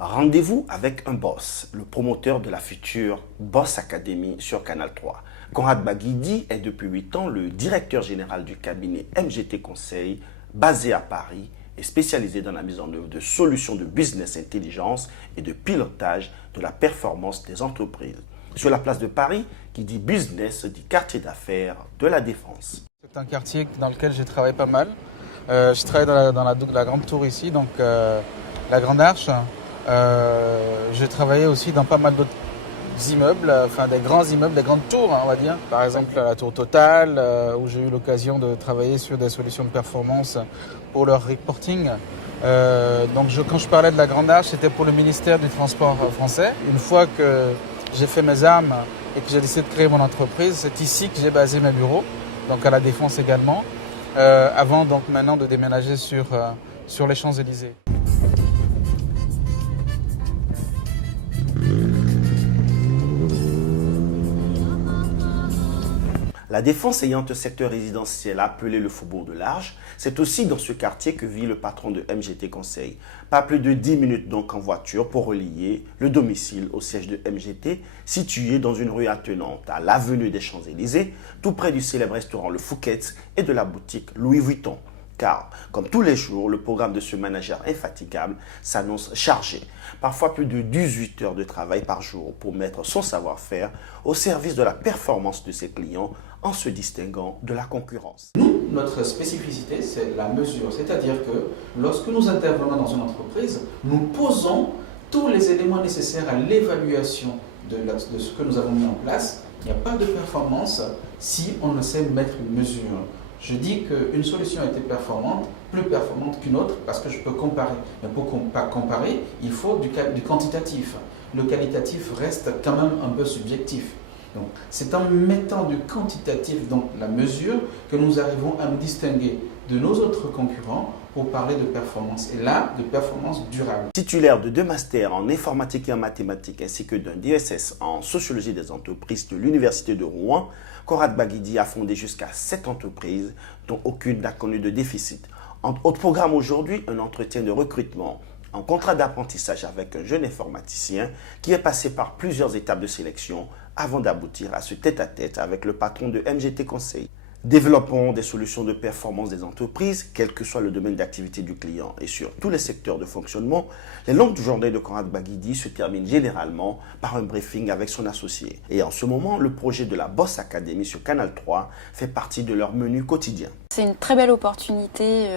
Rendez-vous avec un boss, le promoteur de la future Boss Academy sur Canal 3. Conrad Baguidi est depuis 8 ans le directeur général du cabinet MGT Conseil, basé à Paris et spécialisé dans la mise en œuvre de solutions de business intelligence et de pilotage de la performance des entreprises. Sur la place de Paris, qui dit business, dit quartier d'affaires de la Défense. C'est un quartier dans lequel j'ai travaillé pas mal. Je travaille dans la Grande Tour ici, donc la Grande Arche. J'ai travaillé aussi dans pas mal d'autres immeubles, enfin des grands immeubles, des grandes tours, on va dire. Par exemple la tour Total, où j'ai eu l'occasion de travailler sur des solutions de performance pour leur reporting. Quand je parlais de la Grande Arche, c'était pour le ministère du Transport français. Une fois que j'ai fait mes armes et que j'ai décidé de créer mon entreprise, c'est ici que j'ai basé mes bureaux, donc à la Défense également, avant donc maintenant de déménager sur les Champs-Élysées. La Défense ayant un secteur résidentiel appelé le Faubourg de l'Arche, c'est aussi dans ce quartier que vit le patron de MGT Conseil. Pas plus de 10 minutes donc en voiture pour relier le domicile au siège de MGT, situé dans une rue attenante à l'avenue des Champs-Élysées, tout près du célèbre restaurant Le Fouquet's et de la boutique Louis Vuitton. Car, comme tous les jours, le programme de ce manager infatigable s'annonce chargé. Parfois plus de 18 heures de travail par jour pour mettre son savoir-faire au service de la performance de ses clients en se distinguant de la concurrence. Nous, notre spécificité, c'est la mesure. C'est-à-dire que lorsque nous intervenons dans une entreprise, nous posons tous les éléments nécessaires à l'évaluation de ce que nous avons mis en place. Il n'y a pas de performance si on ne sait mettre une mesure. Je dis qu'une solution a été performante, plus performante qu'une autre, parce que je peux comparer. Mais pour comparer, il faut du quantitatif. Le qualitatif reste quand même un peu subjectif. Donc, c'est en mettant du quantitatif, donc la mesure, que nous arrivons à nous distinguer de nos autres concurrents pour parler de performance. Et là, de performance durable. Titulaire de 2 masters en informatique et en mathématiques ainsi que d'un DSS en sociologie des entreprises de l'Université de Rouen, Conrad Baguidi a fondé jusqu'à 7 entreprises dont aucune n'a connu de déficit. Au programme aujourd'hui, un entretien de recrutement en contrat d'apprentissage avec un jeune informaticien qui est passé par plusieurs étapes de sélection avant d'aboutir à ce tête-à-tête avec le patron de MGT Conseil. Développons des solutions de performance des entreprises, quel que soit le domaine d'activité du client et sur tous les secteurs de fonctionnement. Les longues journées de Conrad Baguidi se terminent généralement par un briefing avec son associé. Et en ce moment, le projet de la Boss Academy sur Canal 3 fait partie de leur menu quotidien. C'est une très belle opportunité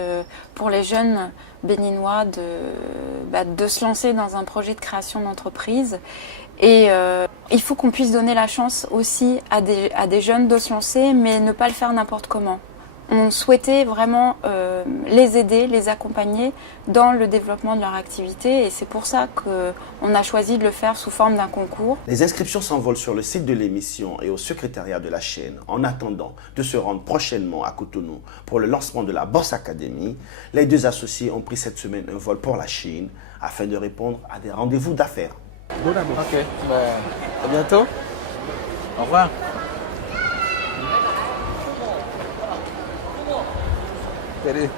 pour les jeunes béninois de se lancer dans un projet de création d'entreprise. Et il faut qu'on puisse donner la chance aussi à des jeunes de se lancer, mais ne pas le faire n'importe comment. On souhaitait vraiment les aider, les accompagner dans le développement de leur activité et c'est pour ça qu'on a choisi de le faire sous forme d'un concours. Les inscriptions s'envolent sur le site de l'émission et au secrétariat de la chaîne. En attendant de se rendre prochainement à Cotonou pour le lancement de la Boss Academy, les 2 associés ont pris cette semaine un vol pour la Chine afin de répondre à des rendez-vous d'affaires. Ok, à bientôt. Au revoir. Salut.